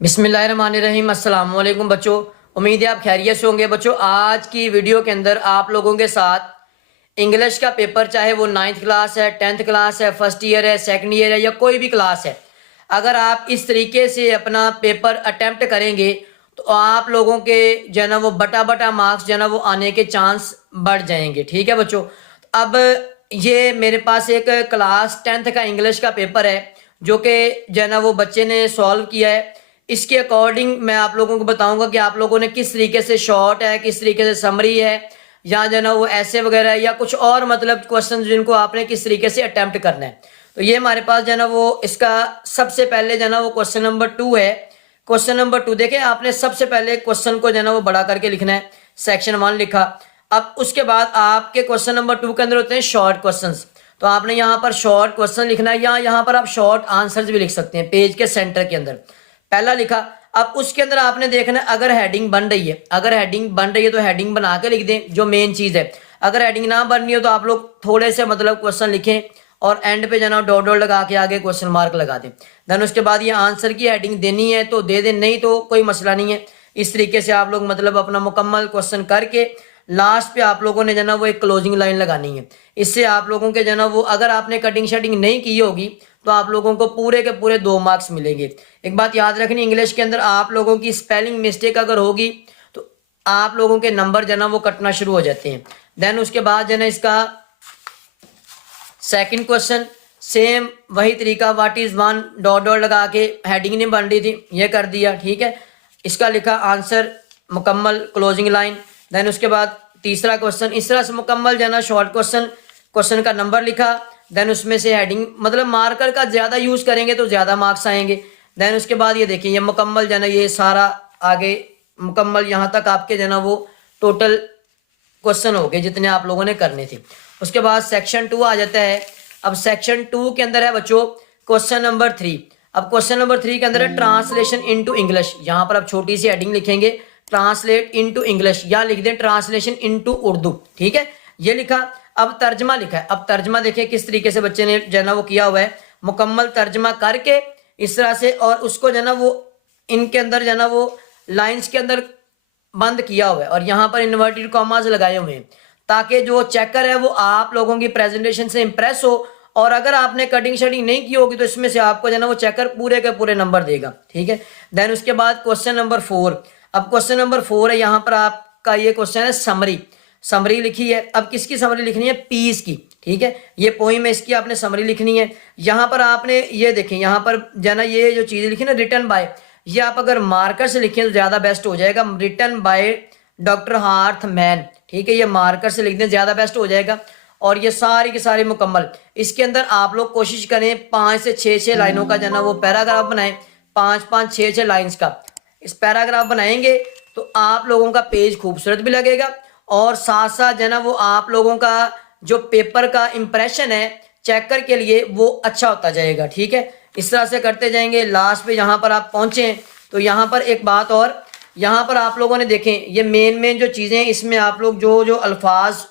बिस्मिल्लाहिर्रहमानिर्रहीम। अस्सलाम वालेकुम बच्चों, उम्मीद है आप खैरियत से होंगे। बच्चों, आज की वीडियो के अंदर आप लोगों के साथ इंग्लिश का पेपर, चाहे वो 9th क्लास है, 10th क्लास है, फर्स्ट ईयर है, सेकंड ईयर है या कोई भी क्लास है, अगर आप इस तरीके से अपना पेपर अटेम्प्ट करेंगे तो आप लोगों के जो है ना वो बटा बटा मार्क्स जो है ना वो आने के चांस बढ़ जाएंगे। ठीक है बच्चों, अब ये मेरे पास एक क्लास 10th का इंग्लिश का पेपर है जो कि जो है ना वो बच्चे ने सॉल्व किया है। इसके अकॉर्डिंग मैं आप लोगों को बताऊंगा कि आप लोगों ने किस तरीके से शॉर्ट है, किस तरीके से समरी है, या जो है ना वो ऐसे वगैरह या कुछ और मतलब क्वेश्चन जिनको आपने किस तरीके से अटेम्प्ट करना है। तो ये हमारे पास जो है ना वो इसका सबसे पहले जो है ना वो क्वेश्चन नंबर 2 है। क्वेश्चन नंबर 2 देखें, आपने सबसे पहले क्वेश्चन को जो है ना वो बड़ा करके लिखना है। सेक्शन 1 लिखा। अब उसके बाद आपके क्वेश्चन नंबर 2 के अंदर होते हैं शॉर्ट क्वेश्चन, तो आपने यहाँ पर शॉर्ट क्वेश्चन लिखना है, या यहाँ पर आप शॉर्ट आंसर्स भी लिख सकते हैं पेज के सेंटर के अंदर। पहला लिखा। अब उसके अंदर आपने देखना है, अगर हेडिंग बन रही है, अगर हेडिंग बन रही है तो हेडिंग बना के लिख दें जो मेन चीज है। अगर हेडिंग ना बन रही हो तो आप लोग थोड़े से मतलब क्वेश्चन लिखें और एंड पे जाना डॉट डॉट लगा के आगे क्वेश्चन मार्क लगा दें। देन उसके बाद ये आंसर की हेडिंग देनी है तो दे दें, नहीं तो कोई मसला नहीं है। इस तरीके से आप लोग मतलब अपना मुकम्मल क्वेश्चन करके लास्ट पे आप लोगों ने जो ना वो एक क्लोजिंग लाइन लगानी है। इससे आप लोगों के जो ना वो, अगर आपने कटिंग शटिंग नहीं की होगी तो आप लोगों को पूरे के पूरे 2 मार्क्स मिलेंगे। एक बात याद रखनी, इंग्लिश के अंदर आप लोगों की स्पेलिंग मिस्टेक अगर होगी तो आप लोगों के नंबर जो ना वो कटना शुरू हो जाते हैं। देन उसके बाद जो ना इसका सेकंड क्वेश्चन सेम वही तरीका, what is one dot dot लगा के, हेडिंग नहीं बन रही थी ये कर दिया। ठीक है, इसका लिखा आंसर मुकम्मल क्लोजिंग लाइन। देन उसके बाद तीसरा क्वेश्चन इस तरह से मुकम्मल जो ना शॉर्ट क्वेश्चन, क्वेश्चन का नंबर लिखा। देन उसमें से हेडिंग मतलब मार्कर का ज्यादा यूज करेंगे तो ज्यादा मार्क्स आएंगे। देन उसके बाद ये देखिए ये मुकम्मल जो ना ये सारा आगे मुकम्मल यहाँ तक आपके जो ना वो टोटल क्वेश्चन हो गए जितने आप लोगों ने करने थे। उसके बाद सेक्शन 2 आ जाता है। अब सेक्शन 2 के अंदर है बच्चों क्वेश्चन नंबर 3। अब क्वेश्चन नंबर 3 के अंदर है ट्रांसलेशन इनटू इंग्लिश। यहाँ पर आप छोटी सी हेडिंग लिखेंगे ट्रांसलेट इनटू इंग्लिश, या लिख दें ट्रांसलेशन इनटू उर्दू। ठीक है, ये लिखा। अब तर्जमा लिखा है। अब तर्जमा देखिए किस तरीके से बच्चे ने जो ना वो किया हुआ है, मुकम्मल तर्जमा करके इस तरह से, और उसको जो ना वो इनके अंदर जो ना वो लाइंस के अंदर बंद किया हुआ है और यहाँ पर इन्वर्टेड कॉमास लगाए हुए हैं ताकि जो चेकर है वो आप लोगों की प्रेजेंटेशन से इंप्रेस हो। और अगर आपने कटिंग शटिंग नहीं की होगी तो इसमें से आपको जो ना वो चेकर पूरे के पूरे नंबर देगा। ठीक है, देन उसके बाद क्वेश्चन नंबर 4। अब क्वेश्चन नंबर 4 है, यहाँ पर आपका ये क्वेश्चन है समरी। समरी लिखी है। अब किसकी समरी लिखनी है? पीस की। ठीक है, ये पोइम है, इसकी आपने समरी लिखनी है। यहाँ पर आपने ये देखें, यहाँ पर जो ना ये जो चीज़ लिखी ना रिटन बाय, ये आप अगर मार्कर से लिखें तो ज़्यादा बेस्ट हो जाएगा। Written by doctor Hartman. ठीक है, ये मार्कर से लिख दें ज़्यादा बेस्ट हो जाएगा। और ये सारी की सारी मुकम्मल, इसके अंदर आप लोग कोशिश करें 5 से 6 लाइनों का जो ना वो पैराग्राफ बनाएं। 5 6 लाइन्स का इस पैराग्राफ बनाएंगे तो आप लोगों का पेज खूबसूरत भी लगेगा और साथ साथ जो ना वो आप लोगों का जो पेपर का इंप्रेशन है चेकर के लिए वो अच्छा होता जाएगा। ठीक है, इस तरह से करते जाएंगे। लास्ट पे यहाँ पर आप पहुँचे तो यहाँ पर एक बात और, यहाँ पर आप लोगों ने देखें ये मेन जो चीज़ें इसमें आप लोग जो जो अल्फाज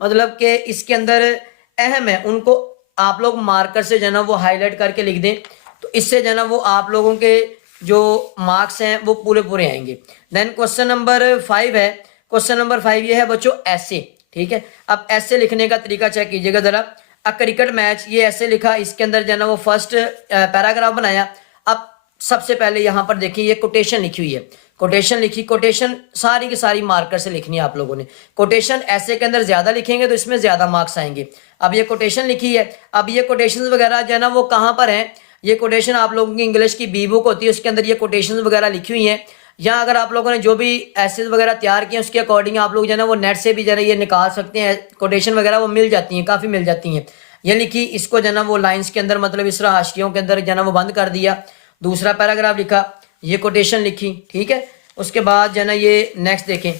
मतलब के इसके अंदर अहम है उनको आप लोग मार्कर से जो ना वो हाईलाइट करके लिख दें, तो इससे जो ना वो आप लोगों के जो मार्क्स हैं वो पूरे पूरे आएंगे। देन क्वेश्चन नंबर 5 है। क्वेश्चन नंबर 5 ये है बच्चों ऐसे। ठीक है, अब ऐसे लिखने का तरीका चेक कीजिएगा जरा। अ क्रिकेट मैच, ये ऐसे लिखा, इसके अंदर जो ना वो फर्स्ट पैराग्राफ बनाया। अब सबसे पहले यहाँ पर देखिए ये कोटेशन लिखी हुई है, कोटेशन लिखी। कोटेशन सारी की सारी मार्कर से लिखनी है आप लोगों ने। कोटेशन ऐसे के अंदर ज्यादा लिखेंगे तो इसमें ज्यादा मार्क्स आएंगे। अब ये कोटेशन लिखी है। अब ये कोटेशन वगैरह जो है ना वो कहाँ पर है, ये कोटेशन आप लोगों की इंग्लिश की बी बुक होती है उसके अंदर ये कोटेशन वगैरह लिखी हुई हैं। या अगर आप लोगों ने जो भी एसेज वगैरह तैयार किए उसके अकॉर्डिंग आप लोग जो है ना वो नेट से भी जो है ये निकाल सकते हैं। कोटेशन वगैरह वो मिल जाती हैं, काफ़ी मिल जाती हैं। ये लिखी, इसको जो है ना वो लाइन्स के अंदर मतलब इस तरह हाशियों के अंदर जो है ना वो बंद कर दिया। दूसरा पैराग्राफ लिखा, ये कोटेशन लिखी। ठीक है, उसके बाद जो है ना ये नेक्स्ट देखें,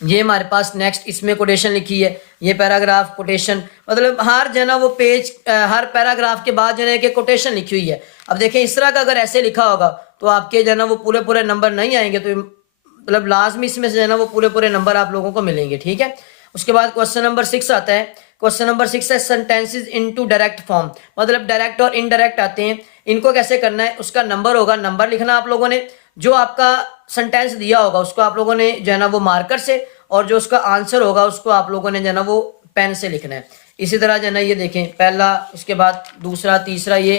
ये हमारे पास नेक्स्ट इसमें कोटेशन लिखी है। ये पैराग्राफ कोटेशन मतलब हर जो है ना वो पेज हर पैराग्राफ के बाद जो है कि कोटेशन लिखी हुई है। अब देखें इस तरह का अगर ऐसे लिखा होगा तो आपके जो है ना वो पूरे पूरे नंबर नहीं आएंगे, तो मतलब लाजमी इसमें से जो है ना वो पूरे पूरे नंबर आप लोगों को मिलेंगे। ठीक है, उसके बाद क्वेश्चन नंबर 6 आता है। क्वेश्चन नंबर 6 है सेंटेंसेस इनटू डायरेक्ट फॉर्म, मतलब डायरेक्ट और इनडायरेक्ट आते हैं, इनको कैसे करना है, उसका नंबर होगा, नंबर लिखना आप लोगों ने, जो आपका सेंटेंस दिया होगा उसको आप लोगों ने जो है ना वो मार्कर से, और जो उसका आंसर होगा उसको आप लोगों ने जो है ना वो पेन से लिखना है। इसी तरह जो है ना ये देखें पहला, इसके बाद दूसरा, तीसरा ये,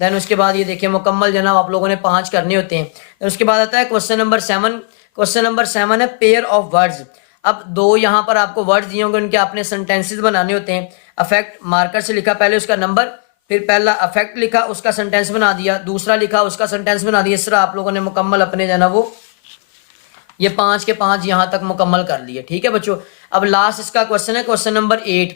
देन उसके बाद ये देखें मुकम्मल जो है ना आप लोगों ने 5 करने होते हैं। देन उसके बाद आता है क्वेश्चन नंबर 7। क्वेश्चन नंबर 7 है पेयर ऑफ वर्ड्स। अब 2 यहाँ पर आपको वर्ड्स दिए होंगे, उनके आपने सेंटेंसेस बनाने होते हैं। अफेक्ट मार्कर से लिखा पहले उसका नंबर, फिर पहला अफेक्ट लिखा उसका सेंटेंस बना दिया, दूसरा लिखा उसका सेंटेंस बना दिया। इस तरह आप लोगों ने मुकम्मल अपने जो है ना वो ये 5 के 5 यहाँ तक मुकम्मल कर लिए। ठीक है बच्चों, अब लास्ट इसका क्वेश्चन है question number 8,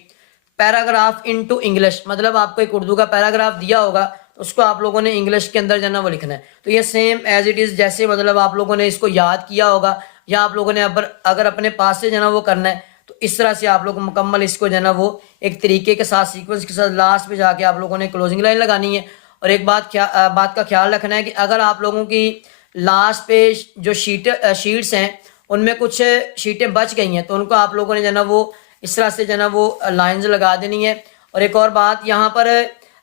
paragraph into English, मतलब आपको एक उर्दू का पैराग्राफ दिया होगा तो उसको आप लोगों ने इंग्लिश के अंदर जो है ना वो लिखना है। तो ये सेम एज इट इज़ जैसे मतलब आप लोगों ने इसको याद किया होगा या आप लोगों ने अगर अपने पास से जो है ना वो करना है, तो इस तरह से आप लोग मुकम्मल इसको जो है ना वो एक तरीके के साथ सीक्वेंस के साथ लास्ट में जाके आप लोगों ने क्लोजिंग लाइन लगानी है। और एक बात का ख्याल रखना है कि अगर आप लोगों की लास्ट पे जो शीट्स हैं उनमें कुछ शीटें बच गई हैं तो उनको आप लोगों ने जो है ना वो इस तरह से जो है ना वो लाइंस लगा देनी है। और एक और बात यहाँ पर,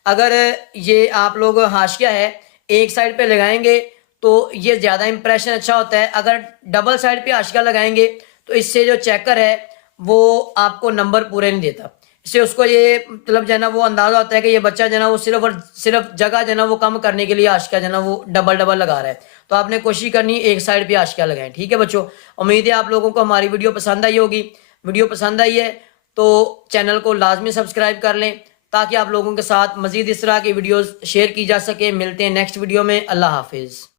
अगर ये आप लोग हाशिया है एक साइड पे लगाएंगे तो ये ज़्यादा इंप्रेशन अच्छा होता है, अगर डबल साइड पे हाशिया लगाएंगे तो इससे जो चेकर है वो आपको नंबर पूरे नहीं देता। इससे उसको ये मतलब जो है ना वो अंदाज़ा होता है कि ये बच्चा जो है ना वो सिर्फ और सिर्फ जगह जो है ना वो कम करने के लिए हाशिया जो है ना वो डबल डबल लगा रहा है। तो आपने कोशिश करनी है एक साइड पे हाशिया लगाएं। ठीक है बच्चों, उम्मीद है आप लोगों को हमारी वीडियो पसंद आई होगी। वीडियो पसंद आई है तो चैनल को लाजमी सब्सक्राइब कर लें ताकि आप लोगों के साथ मज़ीद इस तरह की वीडियोज़ शेयर की जा सके। मिलते हैं नेक्स्ट वीडियो में। अल्लाह हाफिज़।